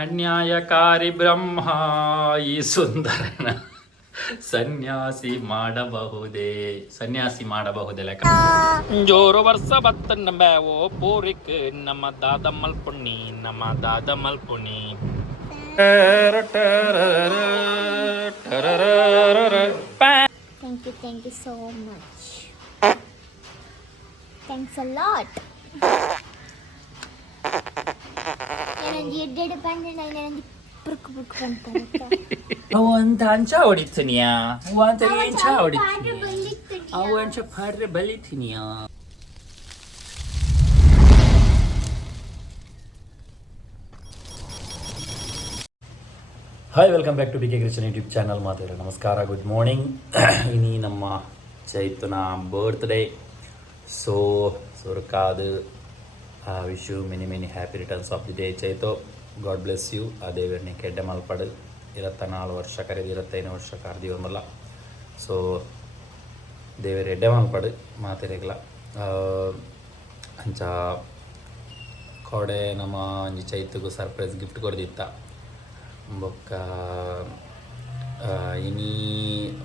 ಅನ್ಯಾಯಕಾರಿ ಬ್ರಹ್ಮ ಈ ಸುಂದರನ ಸನ್ಯಾಸಿ ಮಾಡಬಹುದೇ ಲೆಕ್ಕ ಜೋರು ವರ್ಷ ಬತ್ತನ್ನ ಬೇವೋ ಪೂರಿಕ್ ನಮ್ಮ ದಾದ ಮಲ್ಪುಣ್ಣಿ Thank you so much. Thanks a lot. ಏನಂದು ಎಡ್ಡೆಡೆ ಬಂದಿಲ್ಲ ಏನಂದು ಪುರುಕು ಬಂತ ಅವಂತ ಅಂಚ ಹೊಡಿತೀನಿಯಾ ಅವಂತ ಎಂಚ ಹೊಡಿತೀನಿ ಅವಂಚ ಪಾಡ್ರೆ ಬಲಿತೀನಿಯಾ hi welcome back to Bkcreation YouTube channel. ಮಾತಾಡೋಣ. ನಮಸ್ಕಾರ, ಗುಡ್ ಮಾರ್ನಿಂಗ್. ಇನಿ ನಮ್ಮ ಚೈತುನ ಬರ್ತ್ಡೇ. ಸೊ ಸುರ್ಕಾದು wish you many happy returns of the day Chaitu. God bless you. ಆ ದೇವರನ್ನೇ ಕೆಡ್ಡೆ ಮಲ್ಪಡು 24 ವರ್ಷ ಕರೆದು 25 ವರ್ಷ ಕಾರ್ದಿವಲ್ಲ. ಸೊ ದೇವರ ಎಡ್ಡೆ ಮಲ್ಪಡು ಮಾತಿರಗಲ ಅಂಚ ಕೊಡೆ ನಮ್ಮ ಒಂಜಿ ಚೈತುಗು ಸರ್ಪ್ರೈಸ್ ಗಿಫ್ಟ್ ಕೊಡ್ದಿತ್ತ. ಬೊಕ್ಕ ಇನಿ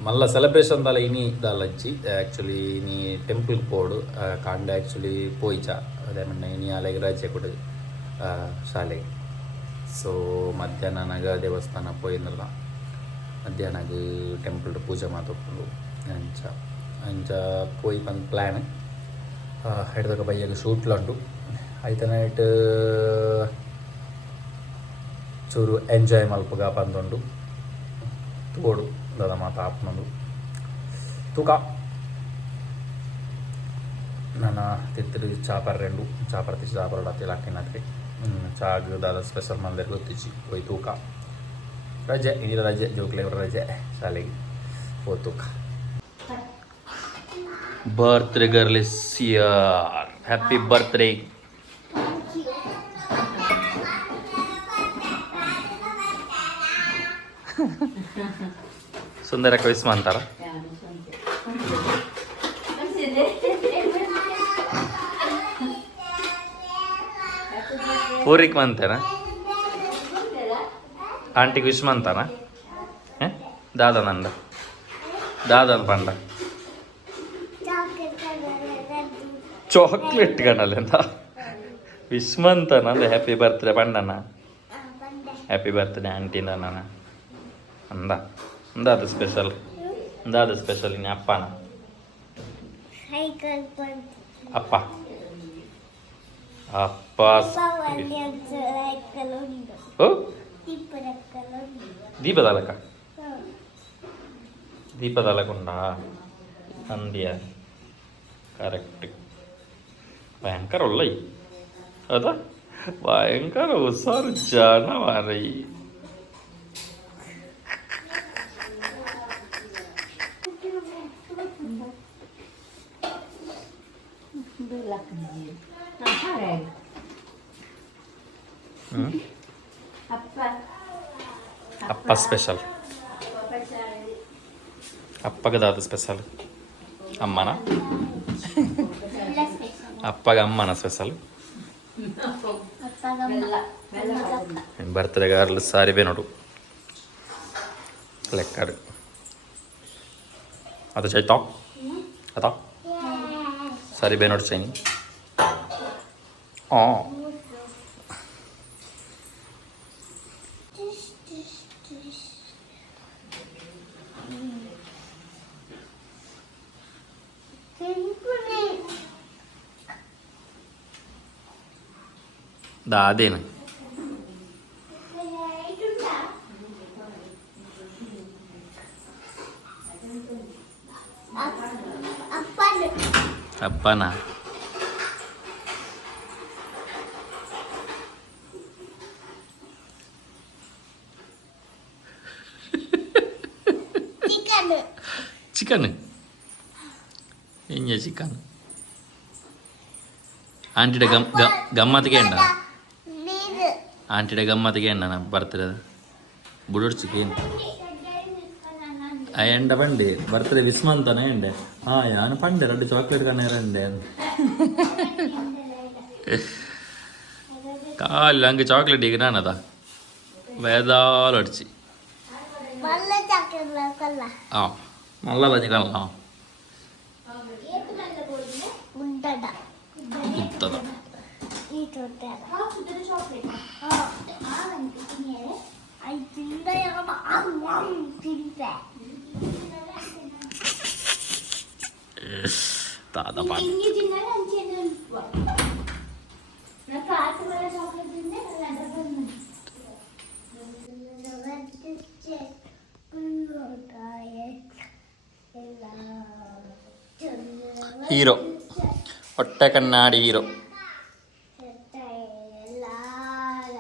ಮಲ್ಲ ಸೆಲೆಬ್ರೇಷನ್ ದಾಲ ಇನಿ ದಾಲಜ್ಜಿ ಆ್ಯಕ್ಚುಲಿ ಇನಿ ಟೆಂಪಲ್ಗೆ ಪೋಡು ಕಾಂಡೆ ಆ್ಯಕ್ಚುಲಿ ಪೋಯ್ಚ ಅದೇ ಮಣ್ಣೆ ಇನಿ ಅಲೆಗೆ ರಜೆ ಕೊಡು ಶಾಲೆಗೆ. ಸೊ ಮಧ್ಯಾಹ್ನನಾಗ ದೇವಸ್ಥಾನ ಪೋಯಿನಲ್ಲ, ಮಧ್ಯಾಹ್ನಗ ಟೆಂಪಲ್ ಪೂಜೆ ಮಾತಾಡ್ಕೊಂಡು ಅಂಚ ಪೋಯಿ ಬಂದು ಪ್ಲ್ಯಾನ್ ಹಿಡ್ದಾಗ ಬೈಯಾಗ ಶೂಟ್ಲಂಡು ಆಯ್ತು. ನೈಟ್ ಚೂರು ಎಂಜಾಯ್ ಮಲ್ಪಗ ಬಂದುಂಡು ತೋಡು ದಾದ ಮಾತು ಆಪ್ನಂದು ತೂಕ ನನ್ನ ತಿತ್ತಿರು ಚಾಪರ್ ರೆಂಡು ಚಾಪರ್ ತಿಚ್ಚಿ ಚಾಪರ್ ಹತ್ತಿರ ಹಾಕಿನತ್ರಿ ಚಾಗ್ ದಾದ ಸ್ಪೆಷಲ್ ಮಂದಿರ ಗೊತ್ತಿಚ್ಚಿ ಹೋಯ್ ತೂಕ ರಜೆ ಇನ್ನಿರ ರಜೆ ಜೋಕ್ಲೆ ರಜೆ ಶಾಲೆಗೆ ಹೋ ತೂಕ. Birthday girl is here. Happy birthday. ಸುಂದರಕ್ಕ ವಿಸ್ಮ ಅಂತಾರ. ಪೂರಿಕ್ ಮಂತೇನ ಆಂಟಿಗೆ ವಿಸ್ಮ ಅಂತಾನ. ದಾದ ನಂದ ದಾದನ್ ಪಂಡ ಚಾಕ್ಲೇಟ್ ಗಣಲ್ಲ ವಿಸ್ಮಂತ ನಂದು ಹ್ಯಾಪಿ ಬರ್ತ್ಡೇ ಪಂಡನ ಹ್ಯಾಪಿ ಬರ್ತ್ಡೇ ಆಂಟಿಂದ ನಾನು ಅಂದಾದ ಸ್ಪೆಷಲ್ ಇನ್ನು ಅಪ್ಪನ ಅಪ್ಪ ಅಪ್ಪ ಓ ದೀಪದಲಕ ಅಂದಿಯ ಕರೆಕ್ಟ್. ಭಯಂಕರ ಒಲ್ಲೈ ಅದ ಭಯಂಕರ ಹುಷಾರು ಜನ ಮಾರೈ. ಅಪ್ಪ ಸ್ಪೆಷಲ್, ಅಪ್ಪಗದಾದ ಸ್ಪೆಷಲ್. ಅಮ್ಮನ ಅಪ್ಪಗ ಅಮ್ಮನ ಸ್ಪೆಷಲ್. ಬರ್ತ್ಡೇ ಗರ್ಲ್ ಸಾರಿವೆ ನೋಡು ಲೆಕ್ಕಡು ಅದು ಚೈತಾ ಅದ ಸಾರಿಬೆ ನೋಡು ಚೈನಿ. ಅದೇನು ಅಪ್ಪನ ಚಿಕನ್ ಎಂಜ ಚಿಕನ್ ಆಂಟಿಡೆ ಗಮ್ಮತ್ತಿಗೆ ಎಂಡ ಆಂಟಿಡೆ ಗಮ್ಮತ್ತಿಗೆ ಎಂಡ ನಾ ಬರ್ತದೆ ಬುಡೋಡ್ ಚಿಕನ್ ಆ ಎಂಡ ಪಂಡೆ ಬರ್ತದೆ ವಿಸ್ಮಂತನ ಎಂಡೆ ಯಾನು ಪಂಡೆ 2 ಚಾಕ್ಲೇಟ್ ಕಣ್ಣೇರಂಡೆ ಕಾಲು ಹಂಗೆ ಚಾಕ್ಲೇಟ್ ಈಗ ನಾನದ വേദാലടിച്ച് നല്ല ചക്കല്ല ആ നല്ല ലഞ്ഞിക്കാണല്ലോ മുണ്ടട മുത്തത ഈ തൊട്ടട താത പാ ഹീറോ ഒട്ടക്കണ്ണാടി ഹീറോ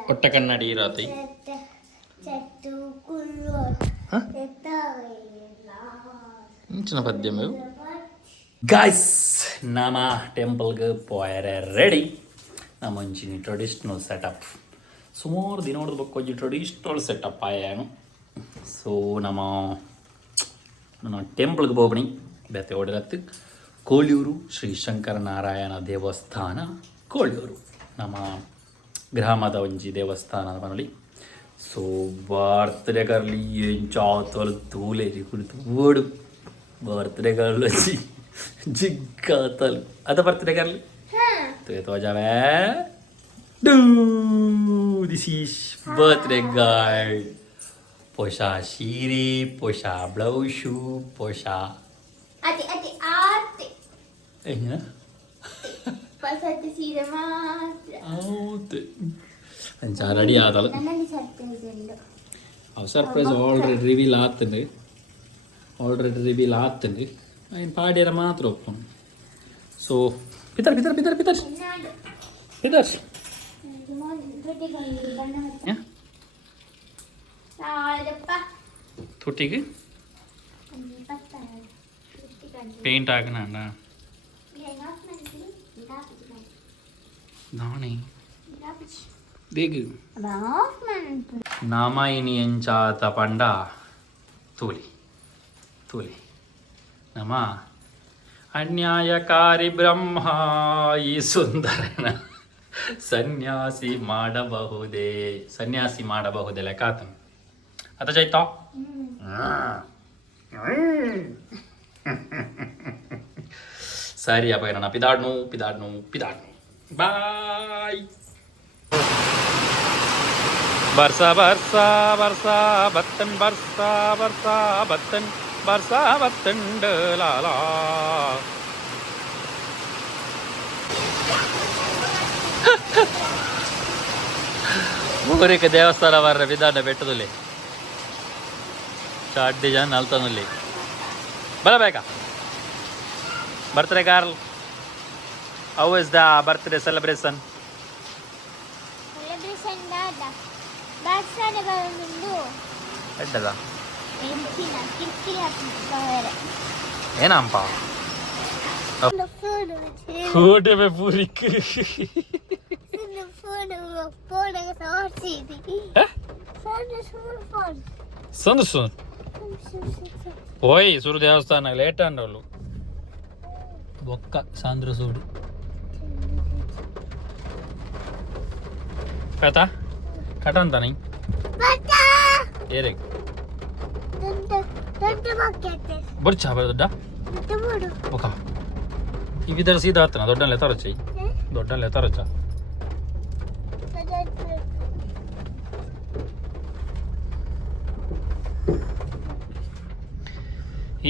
ഒട്ടക്കണ്ണാടി ഹീറോ ആത്തി చిన్న పద్యం ಗೈಸ್ ನಮ್ಮ ಟೆಂಪಲ್ಗೆ ಪೋಯರೆ ರೆಡಿ ನಮ್ಮ ಒಂಚಿನ ಟ್ರೆಡಿಷ್ನಲ್ ಸೆಟಪ್ ಸುಮಾರು ದಿನ ನೋಡ್ಬೇಕು ಕೊಂಚ ಟ್ರೆಡಿಷ್ನಲ್ ಸೆಟಪ್ ಆಯಾನು ಸೊ ನಮ್ಮ ಟೆಂಪಲ್ಗೆ ಹೋಗ್ಬಣಿ ಬೆತ್ತೆ ಹೊಡೆರತ್ತು ಕೋಳಿಯೂರು ಶ್ರೀ ಶಂಕರನಾರಾಯಣ ದೇವಸ್ಥಾನ ಕೋಳಿಯೂರು ನಮ್ಮ ಗ್ರಾಮದ ಒಂಜಿ ದೇವಸ್ಥಾನ ಮನಲಿ ಸೊ ಬರ್ತ್ಡೇ ಕರ್ಲಿ ಏನು ಚಾತೋಲು ತೂಲೇರಿ ಕುಳಿತು ಓಡು ಬರ್ತ್ಡೇ ಕರ್ಲು వచ్చి ಜಿಗ್ಗಾತಲು ಅದ ಬರ್ತ್ಡೇ ಕರ್ಲಿ तो जावे दिस इज बर्थडे गार्ड पोशा शिरी पोशा ब्लाउज शू पोशा अति अति आते ना पसंद सीरे मात्र आते अंचा रेडी आदल नन्नी सरप्राइज उंडु सरप्राइज ऑलरेडी रिवील आतुंड ఆయన పాడేర మాత్రం ఒప్పం సో పితర్ ತುಟಿಗೆ ಪೇಂಟ್ ಹಾಕಣ ನಾಣೆ ದೇಗು ನಾಮಾಯಿನಿ ಎಂಚಾತ ಪಂಡ ತೂಲಿ ನಮ ಅನ್ಯಾಯಕಾರಿ ಬ್ರಹ್ಮ ಈ ಸುಂದರನ ಸನ್ಯಾಸಿ ಮಾಡಬಹುದೇ ಲೆಕ್ಕಾತ ಅದ ಚೈತಾ ಸರಿ ಅಪ್ಪ ನಾನು ಪಿದಾಡ್ನು ಬಾಯ್ ಬರ್ಸಾ ಬತ್ತಂಡ ಲಾಲಾ ಊರಿಗೆ ದೇವಸ್ಥಾನ ಬರ್ರ ವಿಧಾನ ಬೆಟ್ಟದಲ್ಲಿ ಚಾಡ್ಡಿ ಜನ ಅಲ್ತನಲ್ಲಿ ಬರಬೇಕಾ birthday girl how is the birthday celebration dada birthday ಬರುಂಡು ಎಡ್ಡದ ಕಿರ್ಕಿರಿ ಏನಪ್ಪ ಫೋಟೋ ಮೇ ಪೂರಿಕ್ ಸಂದು పోయి సూర్య దేవస్థానం లేట్ అండి వాళ్ళు ఒక్క సాంద్ర సూడు కథ కథ అంతా నీ ఏరే ಬುರ್ಚಾ ದೊಡ್ಡ ఒక ಇವಿದರ ಸೀದಾ ಹತ್ತನ ದೊಡ್ಡಲ್ಲೇ ತರಚಿ ದೊಡ್ಡಲ್ಲೇ ತರಚ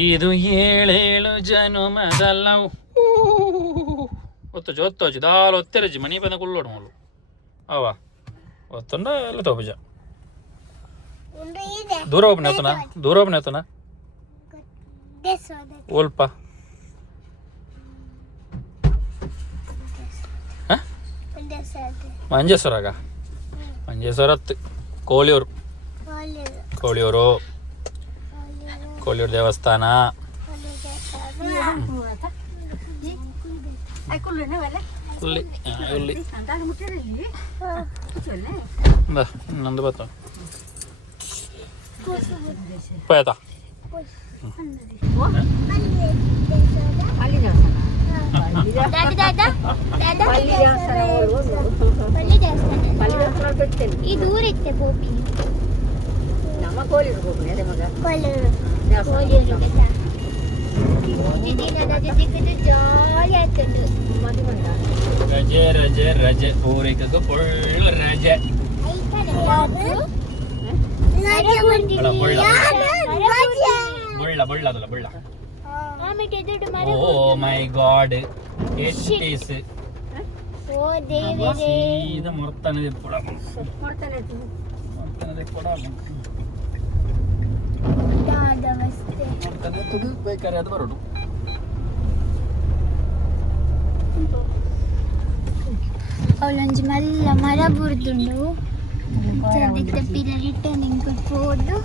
ಇದು ಏಳೇಳು ಜನುಮದಲ್ಲ ಒತ್ತು ದಾಲ್ ಒತ್ತೆರಜಿ ಮನಿ ಬಂದ ಕುಳ್ಳೋಡು ಮೂಲು ಅವ ಒತ್ತೊಂಡ ಎಲ್ಲ ತೋಬಜ ದೂರ ಹೋಗ್ನ ಓಲ್ಪ ಮಂಜೇಶ್ವರತ್ ಕೋಳಿಯೂರು ದೇವಸ್ಥಾನ ಇನ್ನೊಂದು ಬತ್ತ ಪಯತ ಈ ದೂರ ಇತ್ತೆ ಬೋಪಿ ಕೋಲಿರು ಹೋಗ್ಲಿ ಅದೇ ಮಗ ಕೋಲಿರು ದಿನ ರಜೆ ಸಿಕ್ಕಿದ್ರೆ ಜಾಲಿ ಆಗ್ತದೆ. ರಜೆ ರಜೆ ರಜೆ ಊರಿಗೂ ಫುಲ್ ರಜೆ. ಬುಳ್ಳ ಬುಳ್ಳದಲ್ಲ ಬುಳ್ಳ. ಓ ಮೈ ಗಾಡ್ ಎಷ್ಟೀಸ್ ಸೀದಾ ಮೊರ್ತನದೆ ಪುಡ ಮೊರ್ತನದೆ ಪುಡ ಮೊರ್ತನೆ ತುದು ಬೇಕಾದ್ರೆ ಅದು ಬರೋದು. ಅವಳೊಂದು ಮಲ್ಲ ಮರ ಬುರ್ದುಂಡು ಚಂದಕ್ಕೆ ಪಿರ ರಿಟರ್ನಿಂಗ್ ಕೊಡ್ಬೋದು.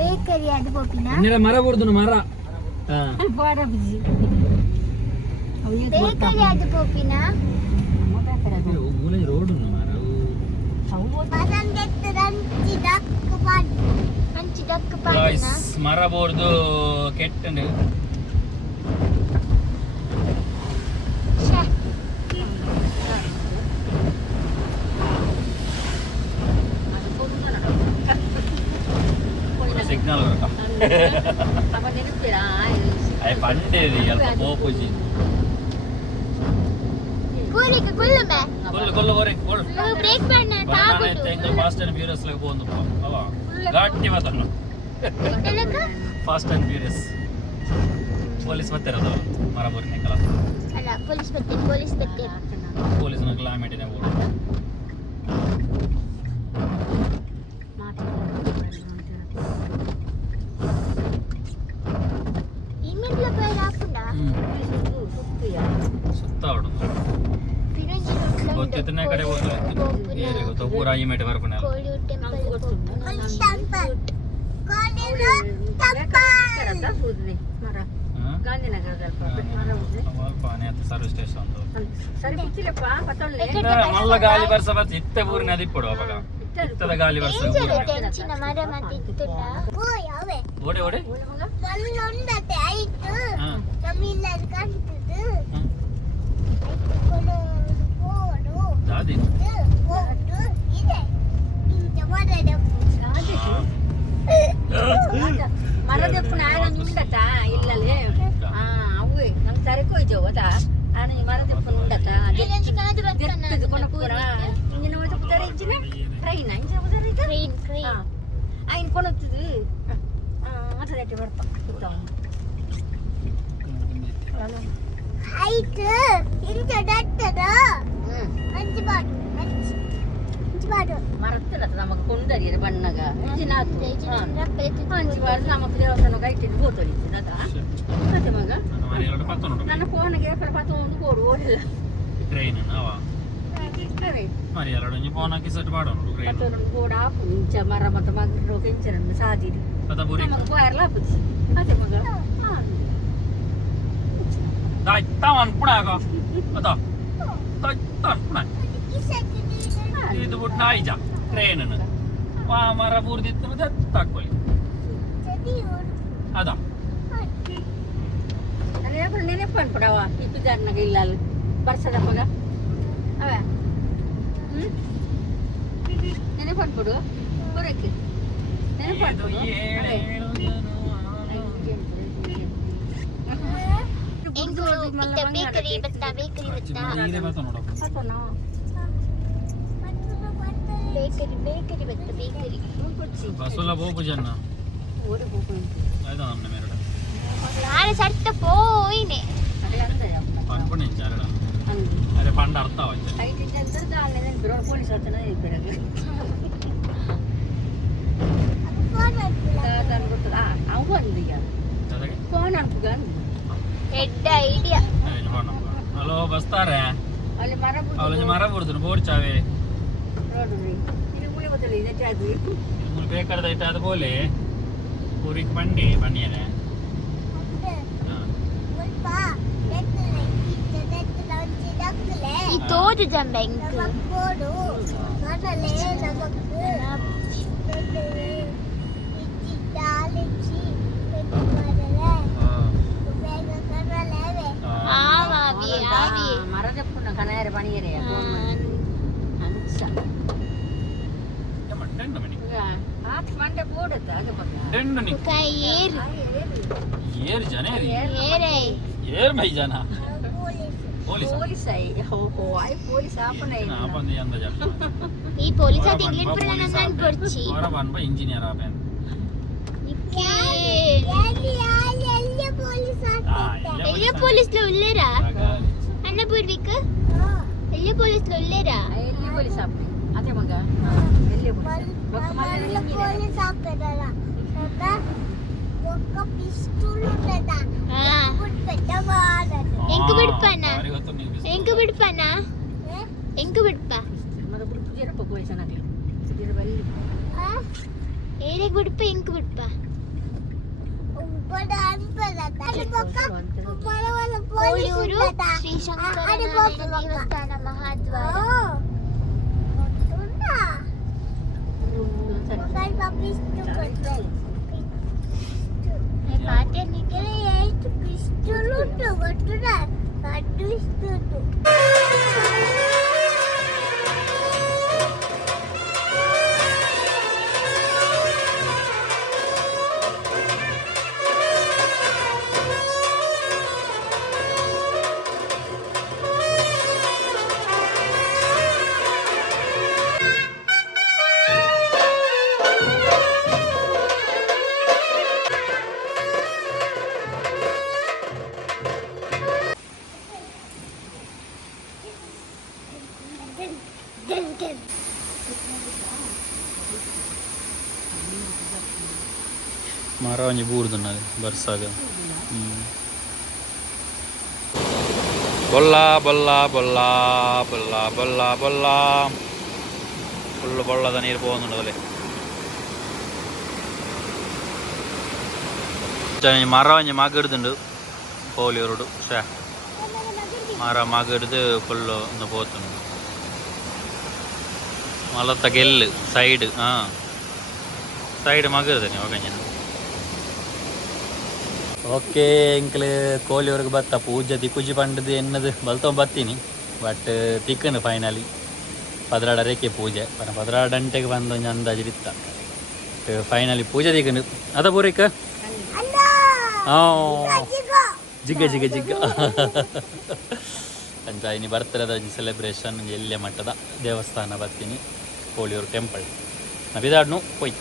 ಬೇಕರಿ ಅದು ಪೋಪಿನ ಮರ ಬುರ್ದುನು ಮರ ಬೇಕರಿ ಅದು ಪೋಪಿನ ರೋಡ್ ಮರ ಬೋರ್ದು ಕೆಟ್ಟಂಡು ಸಿಗ್ನಲ್ ಪಂಡೇರಿ ಅಲ್ಪ ಪೋಪುಜಿ ಕೂಲಿಗೆ ಕುಲ್ಲುಮೆ ಕೊಲ್ಲು ಕೊಲ್ಲು ಹೊರೆ ಕೊಲ್ಲು ಬ್ರೇಕ್ ಪ್ಯಾಡ್ ತಾಗುದು ಎಂಗಲ್ ಫಾಸ್ಟ್ ಅಂಡ್ ಫ್ಯೂರಿಯಸ್ ಲಾಗ ಹೋಂದು ಅವ ಗಾಟ್ಟಿ ಮಾತನ್ನ ಫಾಸ್ಟ್ ಅಂಡ್ ಫ್ಯೂರಿಯಸ್ ಪೊಲೀಸ್ ಬತ್ತಿರೋದು ಮರ ಬೋರ್ನೆ ಕಲ ಅಲ್ಲ ಪೊಲೀಸ್ ಬತ್ತೆ ಪೊಲೀಸ್ನ ಕಿಲೋಮೀಟರ್ನೇ ಓಡು ಇಮಿಡ್ಲ ಪೈ ಹಾಕುಂಡ ಸುತ್ತ ಓಡು ಗೊತ್ತಿತ್ತನೇ ಕಡೆ ಹೋದ್ರೆ ಏರಿ ಗೊತ್ತು ಪೂರಾ ಈ ಮೇಟೆ ಬರ್ಕೊಂಡೆ ಕೋಳಿ ಟೆಂಪಲ್ ಸರ್ವಿಸ್ ಸ್ಟೇಷನ್ ಮಲ್ಲ ಗಾಲಿ ಬರ್ಸ ಬತ್ ಇತ್ತೆ ಊರಿನ ಅದಿಪ್ಪಡು ಅವಾಗ ಇತ್ತದ ಗಾಲಿ ಬರ್ಸ ಓಡೆ ಓಡೆ ದಾದಿ ಮರದಪ್ಪನ ಆಯ್ನ ಉಂಡತ ಇಲ್ಲಲೇ ಅವೇ ನಂಗೆ ತರಕೋಯ್ಜವು ಅದ ಆನ ಈ ಮರದಪ್ಪನ ಉಂಡತ ಇಂಜಿನ ಮತ್ತೆ ಪುದರ ಇಂಜಿನ ಟ್ರೈನ್ ಇಂಜಿನ ಪುದರ ಆಯ್ನ ಕೊಣುತ್ತದು ಮಾತಾಡಿ ಬರ್ಪ ಆಯ್ತು ಇಂತ ಡಟ್ಟದ ಮರತ್ತಲ್ಲ ನಮಗ ಕೊಂಡರಿ ಬಣ್ಣಗ ಅಂಚಿಬಾರ್ದು ನಮಕ್ ದೇವಸ್ಥಾನಕ್ಕೆ ಐಟಿಟ್ಟು ಹೋತೊಳಿತು ಅದ ಮತ್ತೆ ಮಗ ನನ್ನ ಫೋನಿಗೆ ಪತ್ತೊಂದು ಕೋಡು ಓಡಿಲ್ಲ ಟ್ರೈನ್ మరి అలా నుంచి పోనాకి సెట్ పాడను ట్రైన్ కూడా ఇంచ మర మత మగ రోకించరన్న సాదిది పత బూరి మగ పోయర్లా పుచ్చి అదే మగ dai tawan punaga ata dai tan punak itu but naija train na wa mara burdittu da takkoli ada రేపు నేనే పని పడవా ఇటు దారినగా ఇల్లాలి బర్సద మగ అవే నేనే పని పడు బురకి నేనే పని పడు ಬೇಕರಿ ಬತ್ತಾ ಬೇಕರಿ ಬತ್ತಾ ಬೇಕರಿ ಬತ್ತ ಬೇಕರಿ ಬಸ್ಸುಲ ಹೋಗುಜನ್ನ ಓಡಿ ಹೋಗು ಆಯ್ತಾ ನಮ್ಮನೆ ಮೇರಡ ಆರೆ ಸಟ್ಟ ಪೋಯಿನೆ ಅರೆ ಅಂದಯ ಪಂಪಣೆ ಚಾರಡ ಅಂದಿ ಅರೆ ಪಂಡ ಅರ್ಥ ಆಯ್ತು ಐಟಿ ಜಂತರ ದಾನೆ ಬ್ರೋ ಪೊಲೀಸ್ ಹತ್ತನ ಇಬ್ಬರಿಗೆ ದಾದನ್ ಗೊತ್ತಲ್ಲ ಅವು ಅಂದಿಯ ಅದಕ್ಕೆ ಫೋನ್ ಅನ್ಪುಗ ಹೆಡ್ ಐಡಿಯಾ ಹಲೋ ಬಸ್ತಾರೆ ಅಲ್ಲಿ ಮರ ಅವಳು ಮರ ಬುಡ್ದು ಬೋರ್ ಚಾವೆ ನೋಡ್ರಿ ಇಲ್ಲಿ ಮುಳಿ ಬದಲಿ ಇದೆ ಚಾದು ಮುಳಿ ಬೇಕಾದ ಇಟ್ಟ ಅದು ಬೋಲೆ ಊರಿಗೆ ಬಂಡಿ ಬನ್ನಿಯನೆ ಈ ತೋದು ಜಂಬೆಂಗ್ ಮರದಪ್ಪನ ಕನಾಯರ ಪಣಿಯರೆ ಅಂಚ ಮಟ್ಟಂಡ ಮಣಿ ಮಂಡೆ ಬೋಡತ್ತ ಆಗ ಮಗ ಹೆಣ್ಣು ನಿ ಕೈ ಏರು ಏರ್ ಜನ ಏರೈ ಏರ್ ಮೈ ಜನ ಪೊಲೀಸ್ ಪೊಲೀಸ್ ಆಯ್ ಪೊಲೀಸ್ ಆಪನೆ ಆಪಂದಿ ಅಂದ ಜನ ಈ ಪೊಲೀಸ್ ಅದು ಇಂಗ್ಲಿಷ್ ಬರಲ್ಲ ನಾನು ಕೊಡ್ಚಿ ಹೊರ ಬನ್ಬ ಇಂಜಿನಿಯರ್ ಆಪೆನ್ ನಿಕ್ಕೆ ಎಲ್ಲಿ ಪೊಲೀಸ್ లో ఉల్లేరా అన్న పూర్విక ఎల్లి పోలీస్ లో ఉల్లేరా ಎಲ್ಲಿ ಪೊಲೀಸ್ ಆಪನೆ ಅದೇ ಮಗ ಎಲ್ಲಿ ಪೊಲೀಸ್ ಆಪೆದಲ್ಲ ఒక పిస్టల్ ఉంటదా ఎంకు బిడ్పానా ఎంకు బిడ్పానా ఎంకు బిడ్పా మన బుర్పు జరప పోయి సనకి జరబల్లి ఏరే బిడ్పా ఎంకు బిడ్పా కోళూరు శ్రీ శంకరనారాయణ దేవస్థాన మహాద్వారం పాటే నీకు పిస్టల్ ఉంటు కొట్టురా కట్టు ఇస్తుంటు ಮರ ಒಂಜಿ ಬೂರ್ದುನ್ನದು ಬರ್ಸಾಗ ಬೊಲ್ಲ ಬೊಲ್ಲ ಬೊಲ್ಲ ಬೊಲ್ಲ ಬೊಲ್ಲ ಬೊಲ್ಲ ಫುಲ್ಲು ಬೊಳ್ಳದ ನೀರು പോകുന്നുണ്ടല്ലേ മര ಒಂಜಿ ಮಗ ಹಿಡ್ದುಂಡು ಪೋಲಿಯರುಡು ಶೇ ಮರ ಮಗ ಹಿಡ್ದು ಫುಲ್ಲು ಒಂದು ಪೋತುಂಡು ಮಲತ್ತ ಗೆಲ್ಲು ಸೈಡ್ ಸೈಡ್ ಮಗ ಹಿಡ್ದಾನೆ ಹೋಗಂಜನ ಓಕೆ ಎಂಕ್ಲು ಕೋಲಿಯವ್ರಿಗೆ ಬತ್ತ ಪೂಜೆ ದಿಕ್ಕುಜಿ ಪಂಡದು ಎನ್ನದು ಬಲ್ತೊಂದು ಬತ್ತೀನಿ ಬಟ್ ತಿಕ್ಕನು ಫೈನಲಿ 16 ರೇಖೆ ಪೂಜೆ 16 ಗಂಟೆಗೆ ಬಂದೊಂದು ಅಂದಾಜಿರಿತ್ತ ಫೈನಲಿ ಪೂಜೆ ದಿಕ್ಕನು ಅದ ಪೂರೈಕ ಜಿಗ್ಗ ಜಿಗ್ಗ ಜಿಗ್ಗ ಅಂಚ ಇನ್ನು ಬರ್ತರದ ಸೆಲೆಬ್ರೇಷನ್ ಎಲ್ಲೆ ಮಟ್ಟದ ದೇವಸ್ಥಾನ ಬರ್ತೀನಿ ಕೋಳಿಯೂರು ಟೆಂಪಲ್ ನಬಿದಾಡ್ನು ಪೊಯ್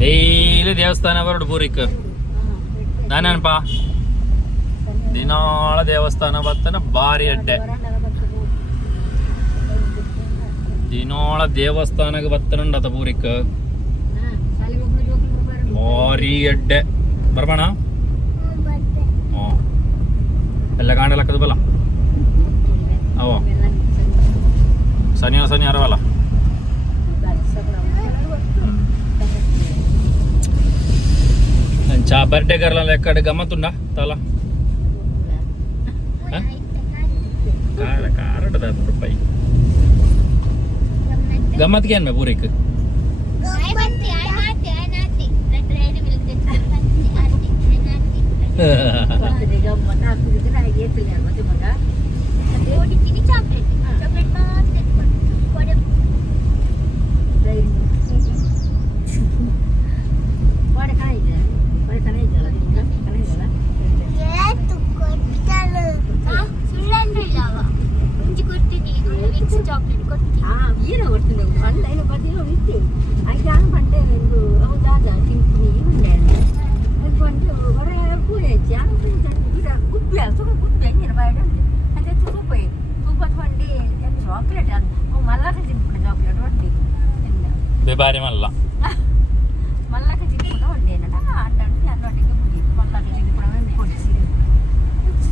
ಡೈಲಿ ದೇವಸ್ಥಾನ ಬರೋಡು ಪೂರಿಕ್ ನಾನಪ್ಪ ದಿನಾಳ ದೇವಸ್ಥಾನ ಬರ್ತಾನೆ ಭಾರಿ ಅಡ್ಡೆ ದಿನಾಳ ದೇವಸ್ಥಾನಕ್ಕೆ ಬರ್ತಾನುಂಡತ ಪೂರಿಕ್ ಭಾರಿ ಅಡ್ಡೆ ಬರ್ಬಣ ಎಲ್ಲ ಕಾಣಲಕ್ಕದು ಬಲ್ಲ ಅವ ಶನಿವಾರ ಶನಿವಾರ ಬಲ್ಲ चा बर्थडे करला एकडे गमत उंडा ताला कार कारड दा रुपई गमत केन में पूरी क आय बनते आय मारते आय नाते रेड मिलते आरती गमत आपली काय घेतली मध्ये मगा ओडी किनी चॉकलेट चॉकलेट मारते कोडे वाडे काय ಚಾಕ್ಲೇಟ್ ಕೊಡ್ತೀನಿ ಏನು ಕೊಡ್ತೀನಿ ಪಂಡ ಬದಿలో ಇತ್ತು ಆಯ್ತು ನಾನು ಪಂಡೆ ಒಂದು ಹೌದಾದ ತಿಂತೀನಿ ಉಂಡೆ ಅನ್ಕೊಂಡು ಹೊರ ಕೂರೇಚಿ ಗಿಡ ಗುಪ್ಪಿ ಸುಗ ಗುಪ್ಪಿ ಹೆಂಗಿನ ಬಾಯ್ಡ అంటే తూపై తూపత్ వండి చాక్లెట్ మళ్ళాక తింటున్నా చాక్లెట్ వండి బెబారి మళ్ళాక తింటున్నా వండేనట అంటే అన్నోటికి ముగి మళ్ళాక తింటున్నా కొడిసి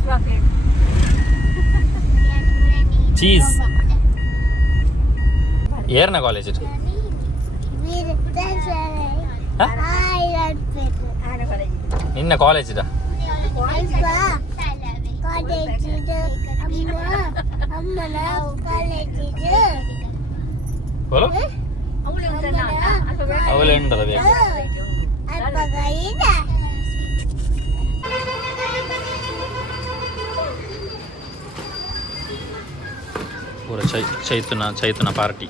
చాక్లెట్ చీజ్ ಏರ್ನ ಕಾಲೇಜ್ ನಿನ್ನ ಕಾಲೇಜ್ ಇದ ಬೋಲೋ ಅವಳೆ ಉಂಟದ ಬೇಕು ಪೂರ ಚೈತುನ ಪಾರ್ಟಿ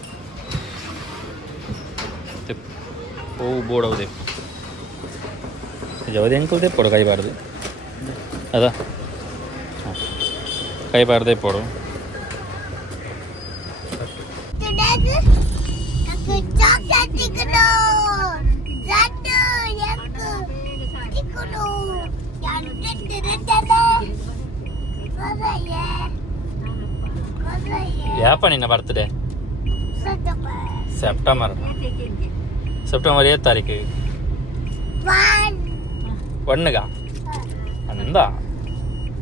ಓ ಬೋಡವುದೇ ಯಾವುದೇ ಅಂಕಲ್ ತೆಪ್ಪೋಡು ಕೈಬಾರ್ದು ಅದಾ ಕೈಬಾರ್ದು ತೆಪ್ಪೋಡು ಯಾಪ ನಿನ್ನ ಬರ್ತಡೆ ಸೆಪ್ಟೆಂಬರ್ 7 ತಾರೀಕು 1ಗ ಅಂದ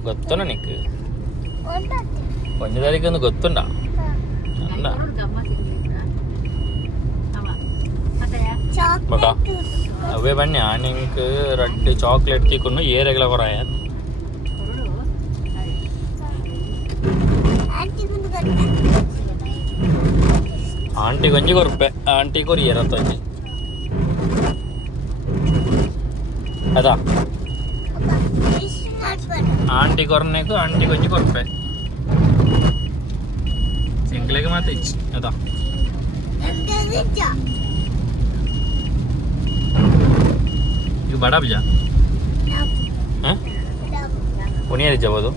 ಗೊತ್ತುನ ನಿಕ್ಕು 1 ತಾರೀಕು ಗೊತ್ತುಂಡ ಅಂದ ಬಕ ಅವೇ ಬನ್ನಿ ನಿಂಗೆ ರಡ್ಡು ಚಾಕ್ಲೇಟ್ ತಿಕ್ಕೊಂಡು ಏರೆಗಳ ಕೊರಾಯ ಆಂಟಿ ಗೊಂಜಿ ಕೊರ್ಪೆ ಆಂಟಿ ಕೊರಿಯರಂತೊಂಜಿ ಅದಾ ಆಂಟಿ ಕೊರ್ನೆಕು ಆಂಟಿ ಗೊಂಜಿ ಕೊರ್ಪೆ ಸಿಂಗ್ಲೆಗೆ ಮಾತು ಇಚ್ಚಿ ಅದಾ ಈಗ ಬಡ ಬಿಜ ಹಾಂ ಪುನಿಯರಿ ಜಬೋದು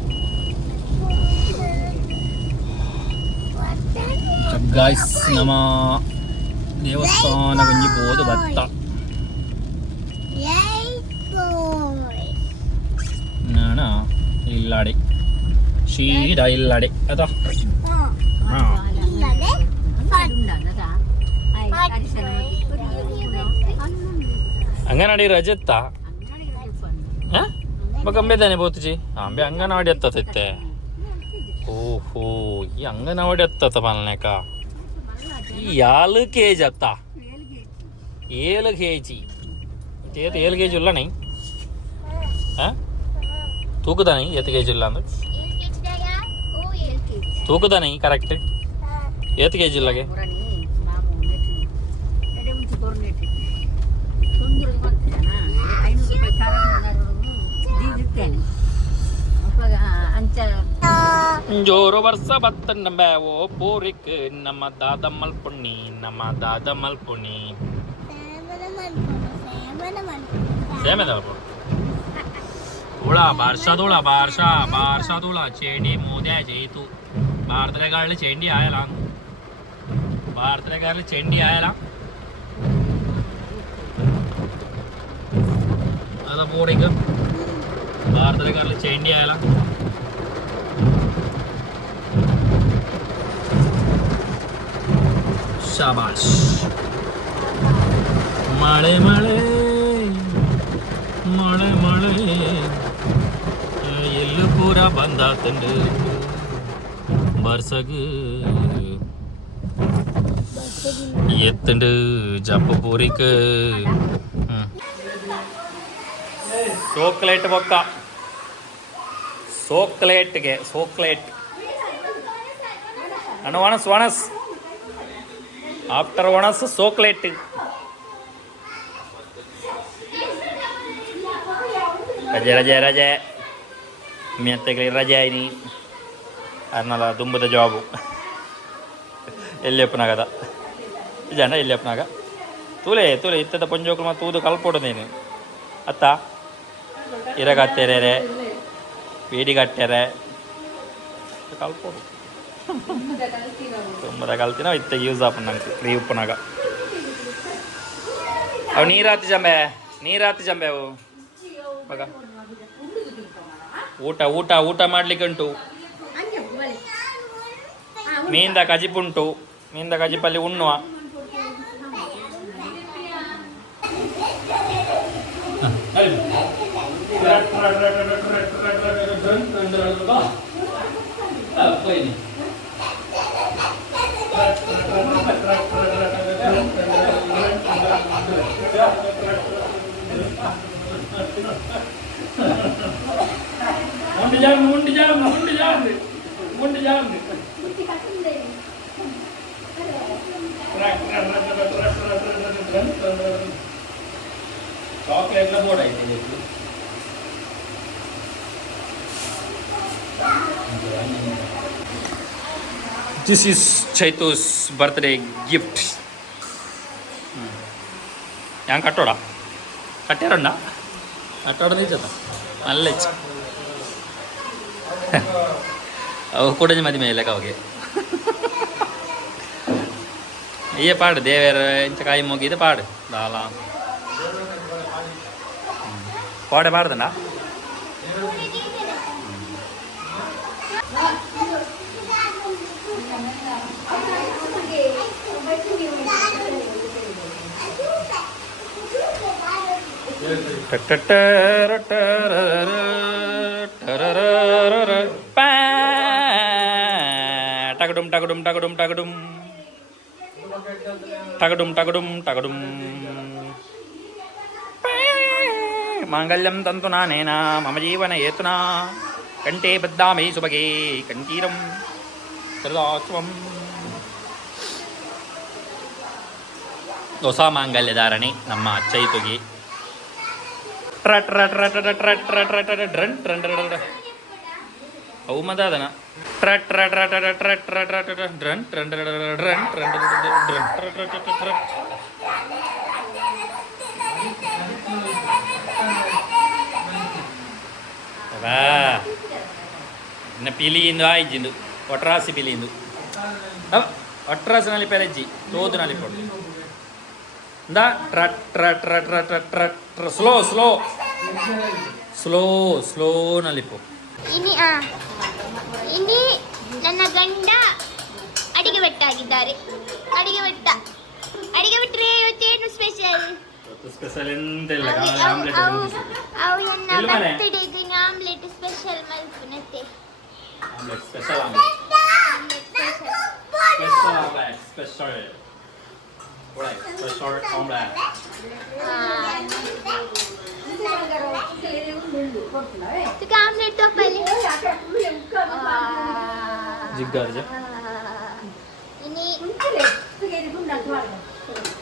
ಗಾಯ್ಸ್ ನಮ್ಮ ದೇವಸ್ಥಾನ ಗೊಂಜಿ ಬೋದು ಭತ್ತ ನಾಣ ಇಲ್ಲಾಡೆ ಶೀಡ ಇಲ್ಲಾಡೆ ಅದಾ ಅಂಗನವಾಡಿ ರಜೆ ಇತ್ತಾ ಕಂಬೆದಾನೆ ಬೋತುಜಿ ಅಂಬೆ ಅಂಗನವಾಡಿ ಎತ್ತತ್ತೆ ಓಹೋ ಈ ಅಂಗನವಾಡಿ ಎತ್ತತ್ತ ಪಾಲನೇಕ ಈ 4 kg ಅತ್ತ 7 kg 7 kg ಇಲ್ಲ ನೈ ತೂಕದ ನೈ 7 kg ಇಲ್ಲ ಅಂದ್ರೆ ತೂಕದ ನೈ ಕರೆಕ್ಟ್ 7 kg ಇಲ್ಲಗೆ ಜೋರು ವರ್ಷ ಬತ್ತನ್ನ ಬೇವೋ ಪೂರಿಕ್ ನಮ್ಮ ದಾದ ಮಲ್ಪುಣ್ಣಿ ಸೇಮೆದ ധൂള ബാർഷ ധൂള ചേണ്ടി മോദിയ ചെയ്തു ഭാരതക്കാരിൽ ചേണ്ടി ആയാലാ അതാ പോടിക്ക് ഭാരതക്കാരിൽ ചേണ്ടി ആയാലാ ಶಾಬಾಷ್ ಮಳೆ ಎಲ್ಲೂ ಪೂರ ಬಂದಾತಂಡು ಬರ್ಸಗು ಎತ್ತಂಡು ಜಪ್ಪ ಪೂರಿಕ ಸೋಕ್ಲೇಟ್ ಬೊಕ್ಕ ಸೋಕ್ಲೇಟ್ ಅಣ್ಣ ಒಣಸ್ ಆಫ್ಟರ್ ಒಣಸ್ ಸೋಕ್ಲೇಟ್ ರಜೆ ಮೆತ್ತಗೆ ರಜೆ ಆಯ್ನಿ ಅದನ್ನೆಲ್ಲ ತುಂಬದ ಜಾಬು ಎಲ್ಲಿಯಪ್ಪನಾಗದ ಜನ ಎಲ್ಲಿಯಪ್ಪನಾಗ ತೂಲೆ ಇತ್ತದ ಪಂಜೋಕ್ಳು ಮತ್ತು ತೂದು ಕಲ್ಪೋಡು ನೀನು ಅತ್ತ ಇರಗತ್ತೇರೆ ಬೇಡಿಗಟ್ಟೆರೆ ಕಲ್ಪೋಡು ತುಂಬದ ಕಲ್ತಿನ ಇತ್ತ ಯೂಸ್ ಆಪ ನಂಗೆ ಫ್ರೀ ಉಪ್ಪನಾಗ ಅವು ನೀರಾತಿ ಜಂಬೆ ಅವು ಮಗ ಊಟ ಮಾಡ್ಲಿಕ್ಕೆ ಉಂಟು ಮೀಂದ ಕಜಿಪುಂಟು ಮೀಂದ ಕಜಿಪಲ್ಲಿ ಉಣ್ಣುವ చాక్లెట్ల కూడా అయితే This is Chaitu's birthday gift. ഞാൻ കട്ടോടാ കട്ടേറണ്ട കട്ടോടെ നീച്ചതാ നല്ല ಕೂಡ ಮದಿ ಮೇಲಕ ಹೋಗಿ ಈ ಪಾಡು ದೇವರ ಇಂಚ ಕಾಯಿ ಮುಗಿದು ಪಾಡು ದಾಲ ಪಾಡೆ ಪಾಡ್ದಣ್ಣ ടകടും ടകടും ടകടും ടകടും ടകടും ടകടും ടകടും മാംഗല്യം തന്തുനാനേന മമ ജീവന ഏതുന ಕಂಠೆ ಬದ್ದಾಮಿ ಸುಬಗೆ ಕಂಠೀರಂ ಸದಾಸ್ವಂ ಹೊಸ ಮಾಂಗಲ್ಯ ಧಾರಣೆ ನಮ್ಮ ಚೈತುಗೆ ಅವು ಮದಾದನ ಇನ್ನು ಪಿಲಿಯಿಂದ ಆಯ್ಜಿಂದು ಒಟ್ರಾಸಿ ಪಿಲಿಂದು ಒಟ್ರಾಸಿ ನಲ್ಲಿ ಪೆರಜ್ಜಿ ತೋದು ನಲ್ಲಿ ಕೊಡು ಇಂದ ಸ್ಲೋ ಸ್ಲೋ ಸ್ಲೋ ಸ್ಲೋ ನಲ್ಲಿ ಪೋ ಇನಿ ನನ್ನ ಗಂಡ ಅಡಿಗೆ ಭಟ್ಟಾಗಿದ್ದಾರೆ. ಅಡಿಗೆ ಬಿಟ್ಟರೆ ಇವತ್ತೇನು ಸ್ಪೆಷಲ್? ಸ್ಪೆಷಲ್ ಎಂತೆಲ್ಲ ಅವು ಎನ್ನ ಬರ್ತ್ಡೇಗೆ ಆಮ್ಲೆಟ್ ಸ್ಪೆಷಲ್ ಮಲ್ಪುನತ್ತೆ. ಸ್ಪೆಷಲ್ ಆಮ್ಲೆಟ್ ಆಮ್ಲೆಟ್ ತಪ್ಪಲ್ಲಿ ಜಿಗ್ಗಾರ್ಜ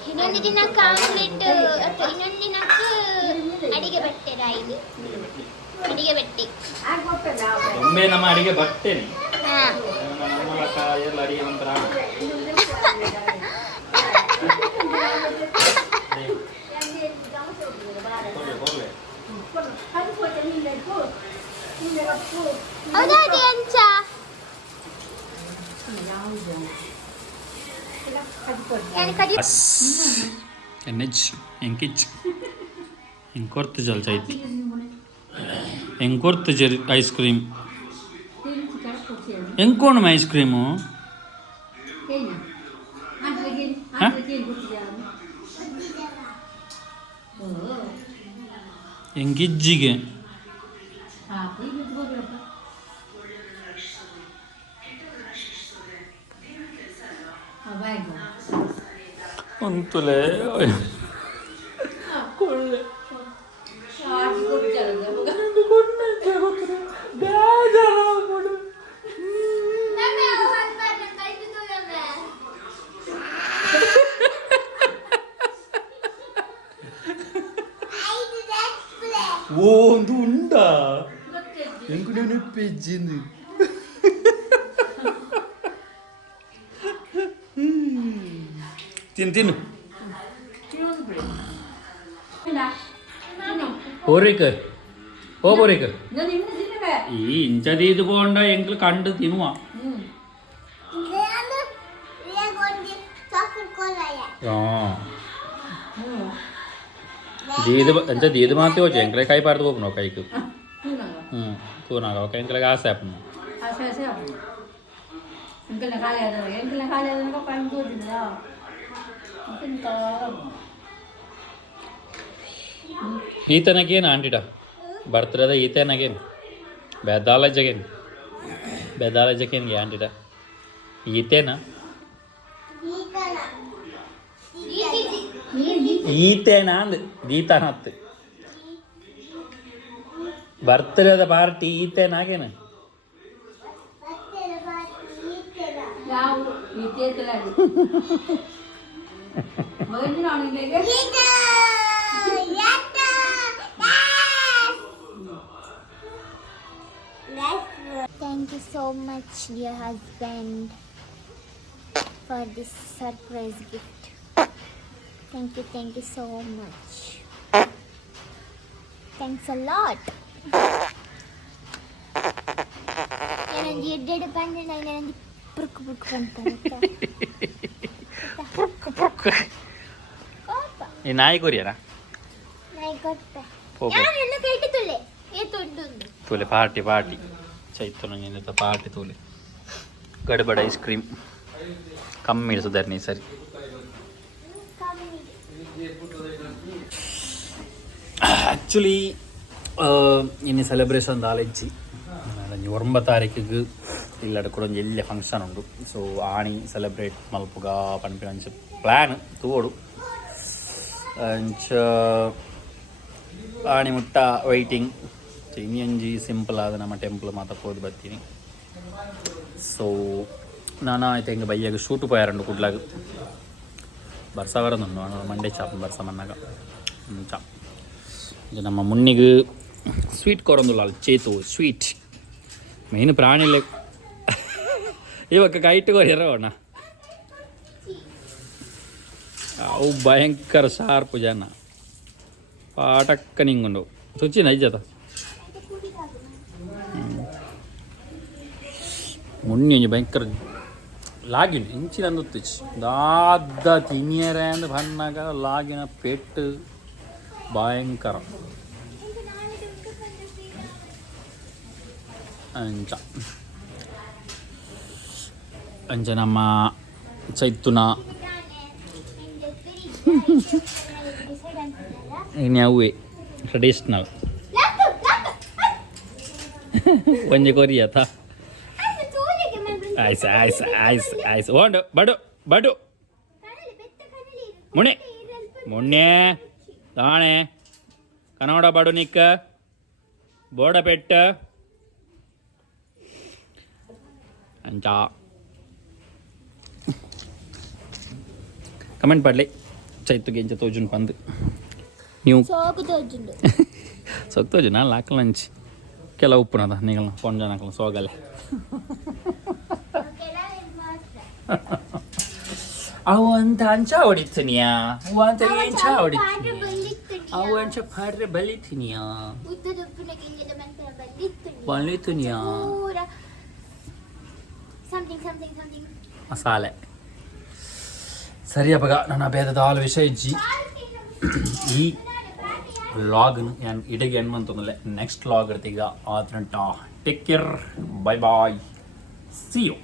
ಇನ್ನೊಂದು ದಿನಕ್ಕೆ ಆಮ್ಲೆಟ್ ಅಥವಾ ಇನ್ನೊಂದು ದಿನಕ್ಕೆ ಅಡಿಗೆ ಬಟ್ಟೆ ರಾಯಿದು ಅಡಿಗೆ ಬಟ್ಟೆ ಒಮ್ಮೆ ನಮ್ಮ ಅಡಿಗೆ ಬಟ್ಟೆನೆ ಎಲ್ಲ ಅಡಿಗೆ ನಂತರ ಹೌದಾ ಅದೇ ಅಂಚ ಎಂಕೊರ್ತು ಜಲ್ಚೈತಿ ಎಂಕೊರ್ತು ಜರಿ ಐಸ್ ಕ್ರೀಮ್ ಎಂಕೋಣ ಐಸ್ ಕ್ರೀಮು ಎಂಗಿಜ್ಜಿಗೆ ಅಂತಲೇ ಕೊಳ್ಳೆ ಓ ಒಂದು ಉಂಡ ಎಂಕುಡೆ ನೆಪ್ಪೆಜ್ಜಿಂದು ತಿನ್ನು ಹೋರಿಕ ಹೋಗೋರಿಕ ಈ ಇಂಚದಿ ಇದು ಬೋಂಡ ಎಂಕ್ಲು ಕಂಡು ತಿನ್ನುವ ದೀದು ಮಾತಿ ಹೋಚೆ ಎಂಕ್ಲೆ ಕೈ ಪಾರ್ದು ಹೋಗ್ನೋ ಕೈಕು ತೂನಾಗ ಓಕೆ ಎಂಕ್ಲೆ ಆಸೆ ಅಪ್ಪನು ಈತನಗೇನು ಆಂಟಿಟ ಬರ್ತಡೇದ ಈತೇನಾಗೇನು ಬೆದ್ದಾಲಜ್ಜಗೇನ್ಗೆ ಆಂಟಿಟ ಈತೇನಾ ಈತೇನಾ ಅಂದ್ ಗೀತಾನತ್ತು ಬರ್ತಡೇದ party ಈತೇನಾಗೇನು Thank you so much, dear husband. for this surprise gift. Thank you so much. Thanks a lot. ಏನಂದು ಎಡ್ಡೆಡೆ ಬಂದು ನಾನು ಪುರ್ಕು ಬಂತಾರೆ ಈ ನಾಯಿ ಕೊರಿಯನ ನಾಯಿ ಕೊಟ್ಟೆ ಯಾರೆಲ್ಲ ಕೇಟಿ ತುಲೆ ಏ ತೊಂದುಂದು ತೂಲೆ ಪಾರ್ಟಿ ಚೈತು ನಂಗೆ ಪಾರ್ಟಿ ತೂಲೆ ಗಡಬಡ ಐಸ್ ಕ್ರೀಮ್ ಕಮ್ಮಿ ಇಳಿಸಿದ್ದಾರೆ ನೀ ಸರಿ ಆ್ಯಕ್ಚುಲಿ ಇನ್ನು ಸೆಲೆಬ್ರೇಷನ್ ದಾಲೆಜ್ಜಿ 9 ತಾರೀಕಿಗೆ ಇಲ್ಲಡ ಕೂಡ ಒಂದು ಎಲ್ಲೆ ಫಂಕ್ಷನ್ ಉಂಟು ಸೊ ಆಣಿ ಸೆಲೆಬ್ರೇಟ್ ಮಲ್ಪುಗ ಪನ್ಪಿನ ಅಂಚ ಪ್ಲ್ಯಾನ್ ತೋಡು ಅಂಚ ಆಣಿ ಮುಟ್ಟ ವೈಟಿಂಗ್ ಇನ್ನೊಂಜಿ ಸಿಂಪಲ್ ಆದ ನಮ್ಮ ಟೆಂಪಲ್ ಮಾತ್ರ ಹೋಗಿ ಬರ್ತೀನಿ ಸೊ ನಾನು ಆಯ್ತು ಹಿಂಗೆ ಬೈಯಾಗ ಶೂಟು ಪೋಯಾರಂಡು ಕುಡ್ಲಾಗ ಬರ್ಸ ಬರೋದು ಮಂಡೆ ಚಾಪ್ ಬರ್ಸ ಮನ್ನಾಗ ಚಾಪ್ ಇದು ನಮ್ಮ ಮುನ್ನಿಗೆ ಸ್ವೀಟ್ ಕೊರೊಂದುಲ್ಲ ಅಲ್ಲಿ ಚೇತು ಸ್ವೀಟ್ ಮೇನ್ ಪ್ರಾಣಿಲೆ ಇವಾಗ ಕೈಟ್ ಕೊರಿಯರೋಣ ಅವು ಭಯಂಕರ ಶಾರ್ಪು ಜನ ಪಾಟಕ್ಕ ನಿಂಗುಂಡು ತುಚ್ಚಿ ನೈಜದ ಮುನ್ನಿ ಭಯಂಕರ ಲಾಗಿನ ಇಂಚಿನ ತುಚ್ಚಿ ದಾದ ತಿನ್ನಿಯರೆ ಅಂದ್ರೆ ಬನ್ನಾಗ ಲಾಗಿನ ಪೆಟ್ಟು ಭಯಂಕರ ಅಂಚ ನಮ್ಮ ಚೈತುನ ಇನ್ಯಾವೇ ಟ್ರೆಡಿಷ್ನಲ್ ಒಂಜೆ ಕೊರಿಯತ ಆಯ್ಸ್ ಓಂಡು ಬಡು ಮುಣ್ಣೆ ದಾಣೆ ಕನ್ನಡ ಬಡು ನಿಕ್ಕ ಬೋಡ ಪೆಟ್ಟ ಅಂಚ ಕಮೆಂಟ್ ಪಡ್ಲಿ ಚೈತುಗೆ ಎಂಚ ತೋಜುನ್ ಪಂದು ನೀವು ಸೋಕು ತೋಜು ನಾನು ಲಾಕಲ್ ಹಂಚಿ ಕೆಲ ಉಪ್ಪುನದ ನೀಗಲ ಫೋನ್ ಜನ ಹಾಕಲ್ಲ ಸೋಗಲ್ಲ ಅವು ಅಂತ ಅಂಚ ಹೊಡಿತೀನಿಯಾ ಅವು ಅಂತ ಎಂಚ ಹೊಡಿತೀನಿ ಅವು ಅಂಚ ಪಾಡ್ರೆ ಬಲಿತೀನಿಯಾ ಬಲಿತೀನಿಯಾ ಮಸಾಲೆ ಸರಿ ಅಪ್ಪಗ ನನ್ನ ಬೇದದ ಆಲ್ ವಿಷಯ ಇಜ್ಜಿ ಈ ವ್ಲಾಗ್ನು ನಾನು ಇಡೆಗೆ ಏನು ಅಂತಂದ್ರೆ ನೆಕ್ಸ್ಟ್ ವ್ಲಾಗ್ ಇರ್ತೀಗ ಆದ್ರಂಟ take care bye bye see you